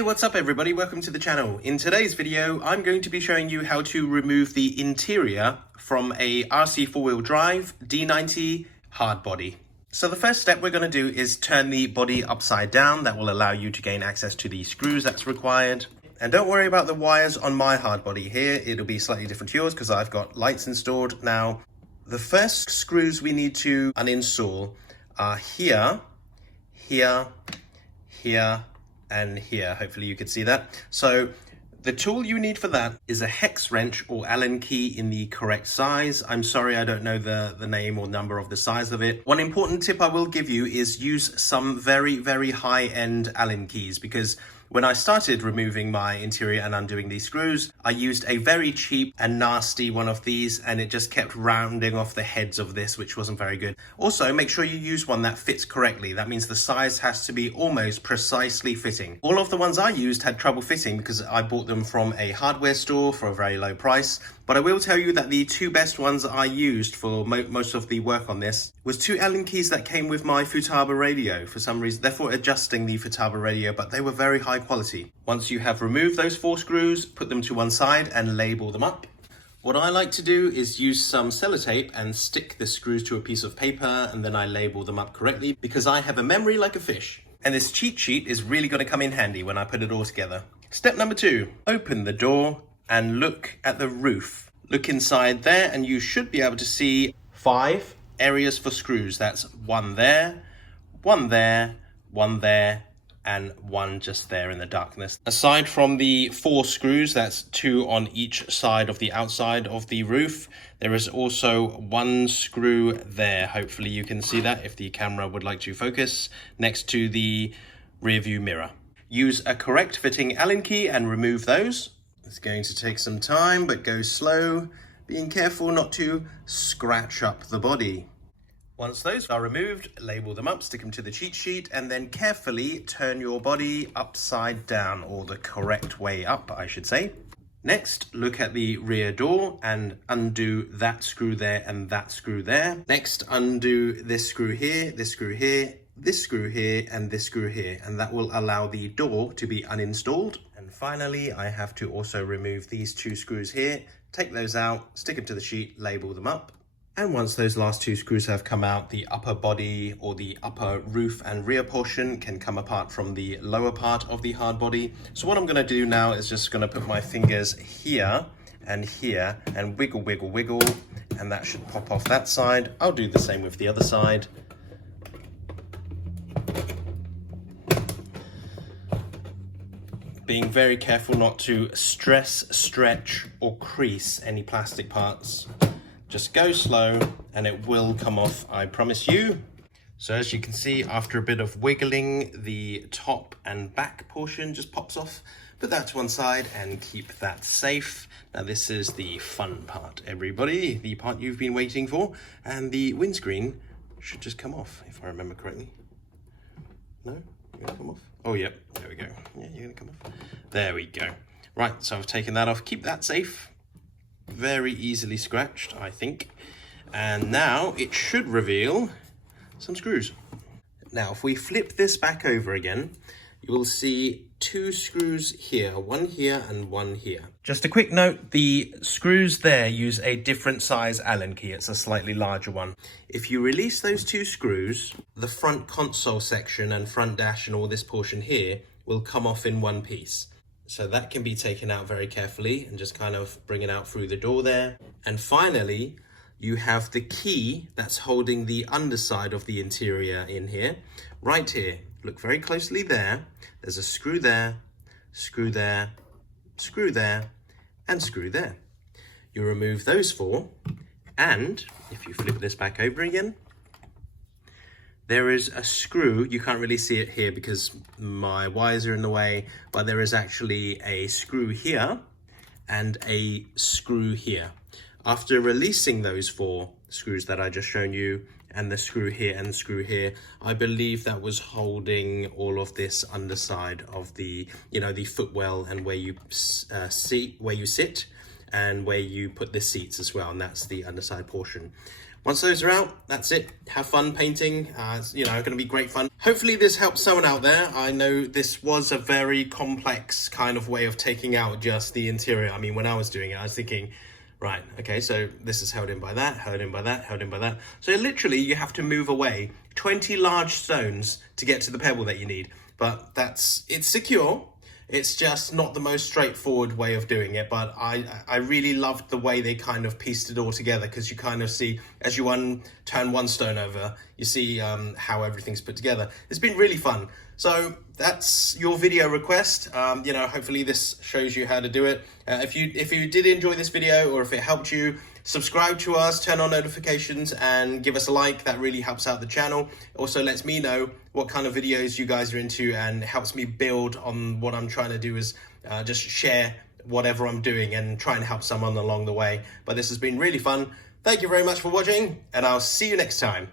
Hey, what's up everybody? Welcome to the channel. In today's video, I'm going to be showing you how to remove the interior from a RC4WD D90 hard body. So the first step we're going to do is turn the body upside down. That will allow you to gain access to the screws that's required. And don't worry about the wires on my hard body here. It'll be slightly different to yours because I've got lights installed. Now, the first screws we need to uninstall are here, here, here, and here. Hopefully you can see that. So the tool you need for that is a hex wrench or Allen key in the correct size. I'm sorry, I don't know the name or number of the size of it. One important tip I will give you is use some very, very high-end Allen keys, because when I started removing my interior and undoing these screws, I used a very cheap and nasty one of these, and it just kept rounding off the heads of this, which wasn't very good. Also, make sure you use one that fits correctly. That means the size has to be almost precisely fitting. All of the ones I used had trouble fitting because I bought them from a hardware store for a very low price. But I will tell you that the two best ones I used for most of the work on this was two Allen keys that came with my Futaba radio. For some reason, they're for adjusting the Futaba radio, but they were very high quality. Once you have removed those 4 screws, put them to one side and label them up. What I like to do is use some sellotape and stick the screws to a piece of paper, and then I label them up correctly because I have a memory like a fish. And this cheat sheet is really going to come in handy when I put it all together. Step number 2, open the door and look at the roof. Look inside there and you should be able to see 5 areas for screws. That's 1 there, 1 there, 1 there, and 1 just there in the darkness. Aside from the 4 screws, that's 2 on each side of the outside of the roof, there is also 1 screw there. Hopefully you can see that if the camera would like to focus, next to the rear view mirror. Use a correct fitting Allen key and remove those. It's going to take some time, but go slow, being careful not to scratch up the body. Once those are removed, label them up, stick them to the cheat sheet, and then carefully turn your body upside down, or the correct way up, I should say. Next, look at the rear door and undo that screw there and that screw there. Next, undo this screw here, this screw here, this screw here, and this screw here, and that will allow the door to be uninstalled. And finally, I have to also remove these 2 screws here, take those out, stick them to the sheet, label them up. And once those last 2 screws have come out, the upper body or the upper roof and rear portion can come apart from the lower part of the hard body. So what I'm going to do now is just going to put my fingers here and wiggle, wiggle, wiggle, and that should pop off that side. I'll do the same with the other side. Being very careful not to stress, stretch, or crease any plastic parts. Just go slow and it will come off, I promise you. So as you can see, after a bit of wiggling, the top and back portion just pops off. Put that to one side and keep that safe. Now this is the fun part, everybody, the part you've been waiting for. And the windscreen should just come off, if I remember correctly. No? You're gonna come off? Oh, yep, there we go. Yeah, you're gonna come off. There we go. Right, so I've taken that off. Keep that safe. Very easily scratched, I think. And now it should reveal some screws. Now, if we flip this back over again, you will see 2 screws here, 1 here and 1 here. Just a quick note, the screws there use a different size Allen key. It's a slightly larger one. If you release those 2 screws, the front console section and front dash and all this portion here will come off in one piece. So that can be taken out very carefully and just kind of bring it out through the door there. And finally, you have the key that's holding the underside of the interior in here, right here. Look very closely there. There's a screw there, screw there, screw there, and screw there. You remove those 4, and if you flip this back over again, there is a screw. You can't really see it here because my wires are in the way, but there is actually a screw here and a screw here. After releasing those 4 screws that I just shown you, and the screw here and the screw here, I believe that was holding all of this underside of the, the footwell and where you sit and where you put the seats as well, and that's the underside portion. Once those are out, that's it. Have fun painting. It's, you know, going to be great fun. Hopefully this helps someone out there. I know this was a very complex kind of way of taking out just the interior. I mean, when I was doing it, I was thinking, right, okay, so this is held in by that, held in by that, held in by that. So literally you have to move away 20 large stones to get to the pebble that you need. But it's secure. It's just not the most straightforward way of doing it, but I really loved the way they kind of pieced it all together, because you kind of see, as you turn one stone over, you see how everything's put together. It's been really fun. So that's your video request. You know, hopefully this shows you how to do it. If you did enjoy this video, or if it helped you, subscribe to us, turn on notifications, and give us a like. That really helps out the channel. Also lets me know what kind of videos you guys are into, and helps me build on what I'm trying to do, is just share whatever I'm doing and try and help someone along the way. But this has been really fun. Thank you very much for watching, and I'll see you next time.